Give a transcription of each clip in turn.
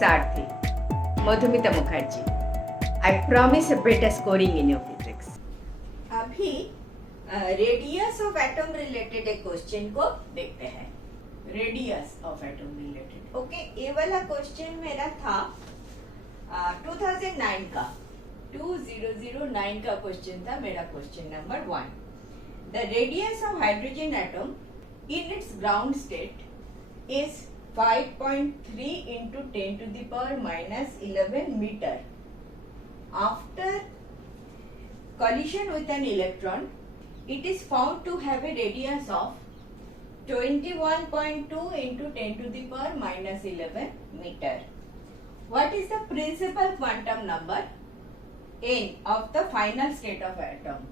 Sarthi, Madhumita Mukherjee. I promise a better scoring in your physics. अभी radius of atom related एक question को देखते हैं. Radius of atom related. Okay, ये वाला क्वेश्चन मेरा था 2009 का 2009 का क्वेश्चन था मेरा. Question number 1. The radius of hydrogen atom in its ground state is 5.3 into 10 to the power minus 11 meter. After collision with an electron, it is found to have a radius of 21.2 into 10 to the power minus 11 meter. What is the principal quantum number n of the final state of atom?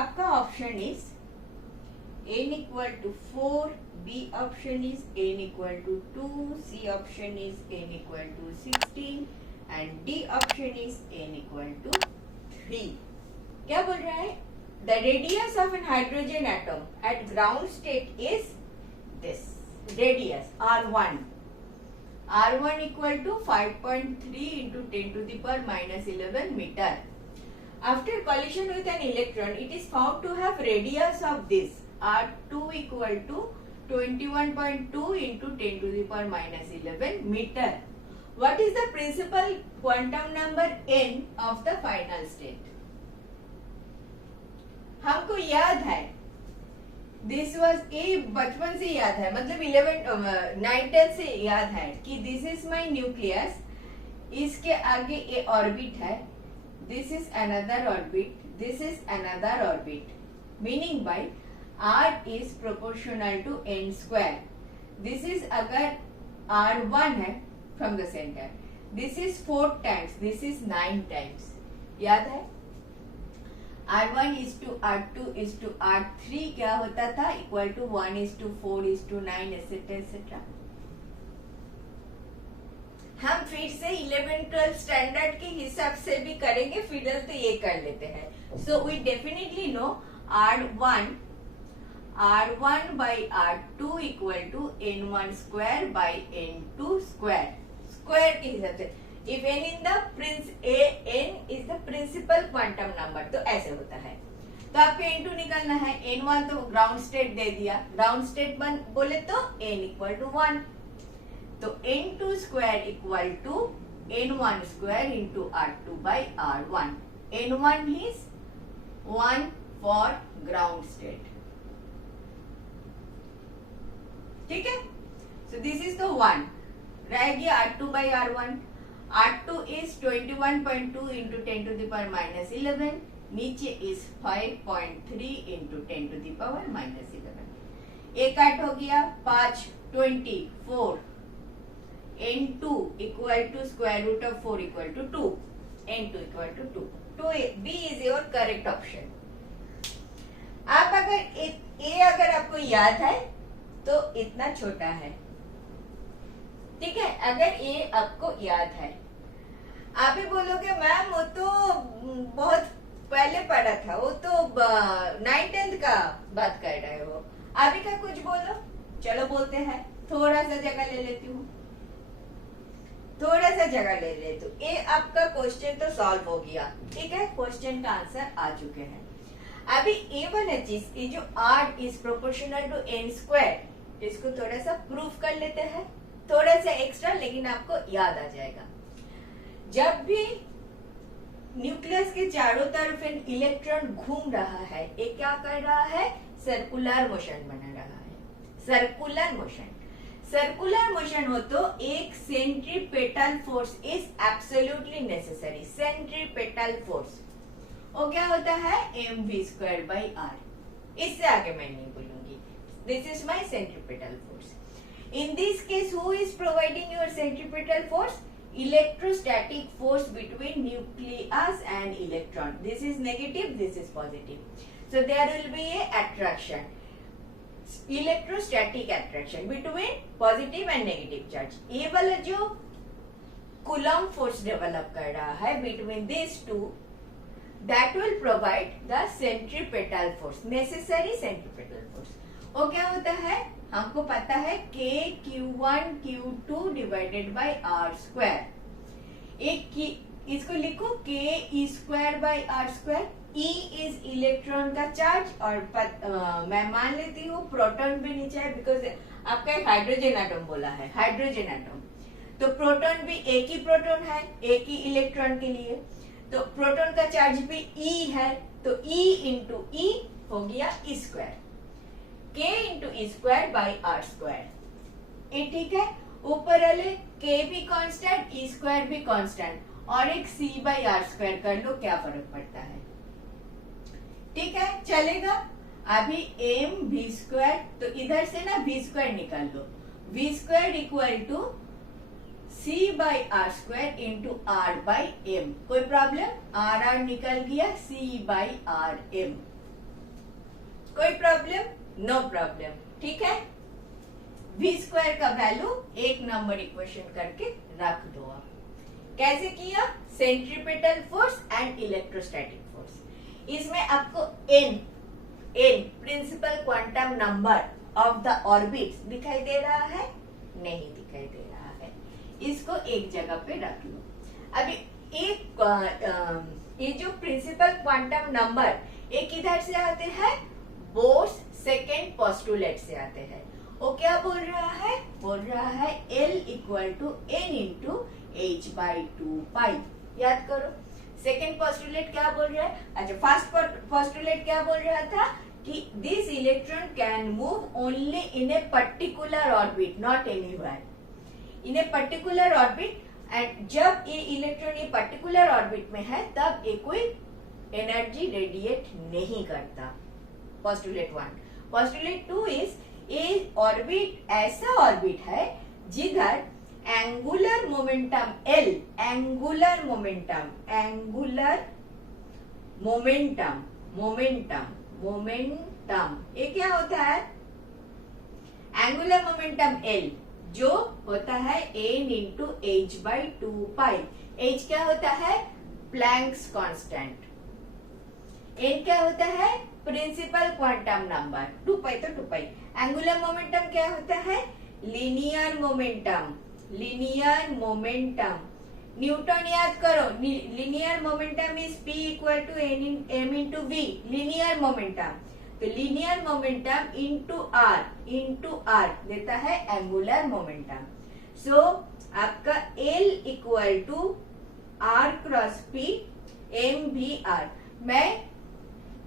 आपका option is n equal to 4, B option is n equal to 2, C option is n equal to 16 and D option is n equal to 3. क्या बोल रहा है? The radius of an hydrogen atom at ground state is this. Radius R1. R1 equal to 5.3 into 10 to the power minus 11 meter. After collision with an electron, it is found to have radius of this R2 equal to 21.2 into 10 to the power minus 11 meter. What is the principal quantum number n of the final state? हमको याद है, this was a बचपन से याद है, मतलब 9th से याद है कि दिस इज माई न्यूक्लियस, इसके आगे ए ऑर्बिट है, this is another orbit, this is another orbit, meaning bye R is proportional to n square. This is अगर R1 है from the center, this is 4 times, this is 9 times. याद है? R1 is to R2 is to R3 क्या होता था? Equal to 1 is to 4 is to 9 etc etc. हम फिर से 11-12 स्टैंडर्ड के हिसाब से भी करेंगे, फिलहाल तो ये कर लेते हैं. So we definitely know R1 by R2 equal to N1 square by N2 square. Square के हिसाब से. If n in the n is the principal quantum number, तो ऐसे होता है. तो आपको N2 निकालना है. N1 तो ग्राउंड स्टेट दे दिया. ग्राउंड स्टेट बोले तो n equal to 1. तो N2 square equal to N1 square into R2 by R1. N1 is 1 for ground state. ठीक है? So this is the 1. रह गया R2 by R1. R2 is 21.2 into 10 to the power minus 11. नीचे is 5.3 into 10 to the power minus 11. एक काट हो गया 5, 24. N2 equal to square root of 4 equal to 2. N2 equal to 2. B is your correct option. आप अगर A अगर आपको याद है तो इतना छोटा है. ठीक है? अगर ये आपको याद है, आप ही बोलोगे मैम वो तो बहुत पहले पढ़ा था, वो तो 9th का बात कर रहे हो. आप ही का कुछ बोलो. चलो बोलते हैं, थोड़ा सा जगह ले लेती हूँ, थोड़ा सा जगह ले लेती हूँ. ये आपका क्वेश्चन तो सॉल्व हो गया. ठीक है? क्वेश्चन का आंसर आ चुके हैं. अभी ये वाला चीज, ये जो R is proportional to n square, इसको थोड़ा सा प्रूफ कर लेते हैं, थोड़ा सा एक्स्ट्रा, लेकिन आपको याद आ जाएगा. जब भी न्यूक्लियस के चारों तरफ एक इलेक्ट्रॉन घूम रहा है, ये क्या कर रहा है? सर्कुलर मोशन बना रहा है. Circular motion. सर्कुलर मोशन हो तो एक centripetal force is absolutely necessary. Centripetal force वो क्या होता है? mv square by r. इससे आगे मैं नहीं बोलूंगी. This is my centripetal force. In this case, who is providing your centripetal force? Electrostatic force between nucleus and electron. This is negative, this is positive. So there will be a attraction. Electrostatic attraction between positive and negative charge. ये वाला जो Coulomb force develop कर रहा है between these two, that will provide the centripetal force, necessary centripetal force. वो क्या होता है? हमको पता है k q1 q2 divided by r square. एक की इसको लिखो k e square by r square. E is electron का चार्ज और मैं मान लेती हूँ प्रोटॉन भी नीचे है बिकॉज आपका एक हाइड्रोजन एटम बोला है, हाइड्रोजन एटम, तो प्रोटॉन भी एक ही प्रोटॉन है एक ही इलेक्ट्रॉन के लिए, तो प्रोटॉन का चार्ज भी E है, तो E इंटू ई हो गया E square, k into E square by are square. ये ठीक है, ऊपर वाले k भी कांस्टेंट ई स्क्वायर भी कांस्टेंट और एक c बाई आर स्क्वायर कर लो, क्या फर्क पड़ता है। ठीक है, चलेगा। अभी m v स्क्वायर, तो इधर से ना v स्क्वायर निकाल लो, v square equal to c by are square into r by m. कोई प्रॉब्लम, आर आर निकल गया, c बाई आर एम। कोई प्रॉब्लम? No problem. ठीक है, v स्क्वायर का वैल्यू एक नंबर इक्वेशन करके रख दो आप। कैसे किया? Centripetal force and electrostatic force. इसमें आपको n principal quantum number of the orbits दिखाई दे रहा है? नहीं दिखाई दे रहा है, इसको एक जगह पे रख लो। अभी एक ये जो प्रिंसिपल क्वांटम नंबर एक इधर से आते हैं, बोर्स सेकेंड पोस्टुलेट से आते हैं। वो क्या बोल रहा है? बोल रहा है L equal to n into h by 2 याद करो। सेकेंड पोस्टुलेट क्या बोल रहा है? अच्छा, फर्स्ट पोस्टुलेट क्या बोल रहा था कि this electron can move only in a particular orbit, not anywhere, in a particular orbit. And जब ये इलेक्ट्रॉन ये पर्टिकुलर ऑर्बिट में है तब ये कोई एनर्जी रेडिएट नहीं करता। पोस्टुलेट 1। पोस्टुलेट 2 इज ये ऑर्बिट ऐसा ऑर्बिट है जिधर angular momentum L, angular momentum ये क्या होता है? एंगुलर मोमेंटम L जो होता है n into h by 2 h क्या होता है? Planck's constant. n क्या होता है? Principal quantum number. 2 तो 2 एंगुलर मोमेंटम क्या होता है? Linear momentum. न्यूटन याद करो, linear momentum is p equal to m into v, linear momentum. तो लीनियर मोमेंटम इंटू r देता है एंगुलर मोमेंटम। सो आपका L equal to r cross p m v r। मैं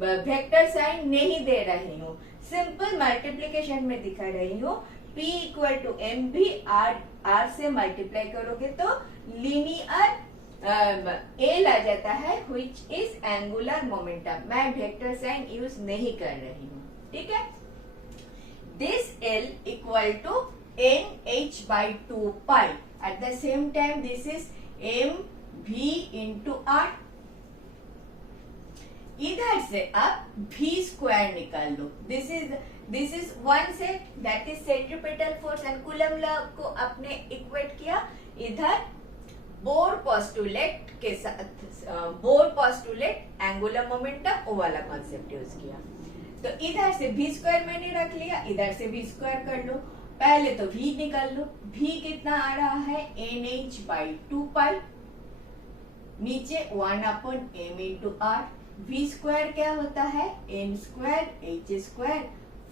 वेक्टर साइन नहीं दे रही हूँ, सिंपल मल्टीप्लिकेशन में दिखा रही हूँ। P इक्वल टू एम भी आर से मल्टीप्लाई करोगे तो लीनियर एल आ जाता है, which is एंगुलर मोमेंटम। मैं वेक्टर साइन यूज नहीं कर रही हूँ, ठीक है। This L equal to N H by 2 at the same time this is M भी इंटू आर। इधर से आप v स्क्वायर निकाल लो। This is one set, that is centripetal force and Coulomb law को आपने इक्वेट किया। इधर बोर पोस्टुलेट के साथ बोर पोस्टुलेट एंगुलर मोमेंटम वो वाला कॉन्सेप्ट यूज किया। तो इधर से v स्क्वायर मैंने रख लिया, इधर से v स्क्वायर कर लो। पहले तो v निकाल लो, v कितना आ रहा है? nh बाई 2 नीचे 1 upon m into r. v square क्या होता है? n square h square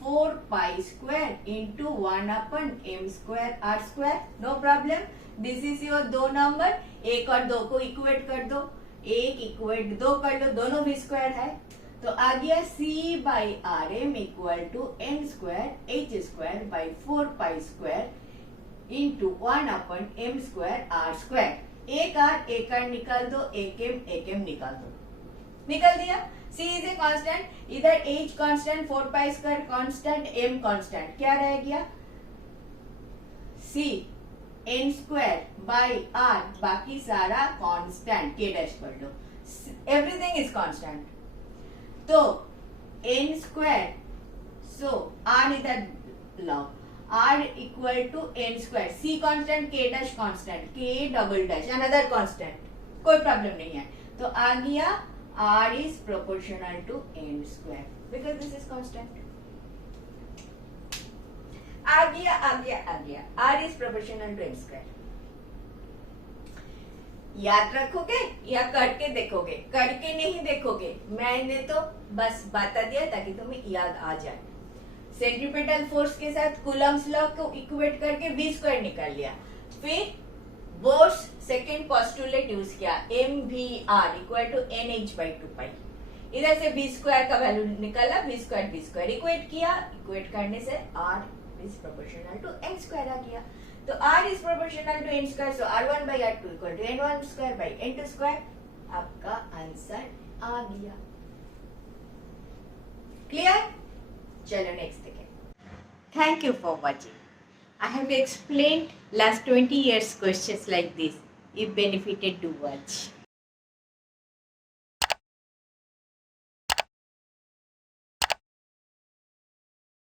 4 pi square into 1 upon m square r square. No problem, this is your दो नंबर। एक और दो को इक्वेट कर दो, एक इक्वेट दो कर लो, दोनों भी स्क्वायर है। तो आ गया c by r m equal to m square h square by 4 pi square into 1 upon m square r square. एक आर निकाल दो, एक m निकाल दो, निकल दिया। c इज ए कांस्टेंट, इधर h constant, 4 pi square constant, m constant, क्या रह गया? c n square by r, बाकी सारा कांस्टेंट, k डैश कर लो, एवरीथिंग इज कांस्टेंट। तो n स्क्वायर, सो r इधर लाओ, r equal to n square, c constant, k dash constant, k double dash another constant, कोई प्रॉब्लम नहीं है। तो आ गया r is proportional to n square because this is constant. आ गया r is proportional to m square. याद रखोगे या करके देखोगे? करके नहीं देखोगे, मैंने तो बस बता दिया ताकि तुम्हें याद आ जाए। सेंट्रीपिटल फोर्स के साथ कूलम्स लॉ को इक्वेट करके v स्क्वायर निकाल लिया, फिर बोर्स सेकेंड पोस्टुलेट यूज किया, mvr इक्वल टू nh/2 इधर से v स्क्वायर का वैल्यू निकाला, v स्क्वायर इक्वेट किया, इक्वेट करने से r is proportional to n square आ गया। तो r is proportional to n square, so r1/r2 equal to n1 square by n2 square. आपका आंसर आ गया। क्लियर? चलो नेक्स्ट देखें। Thank you for watching. I have explained last 20 years questions like this. If benefited, do watch.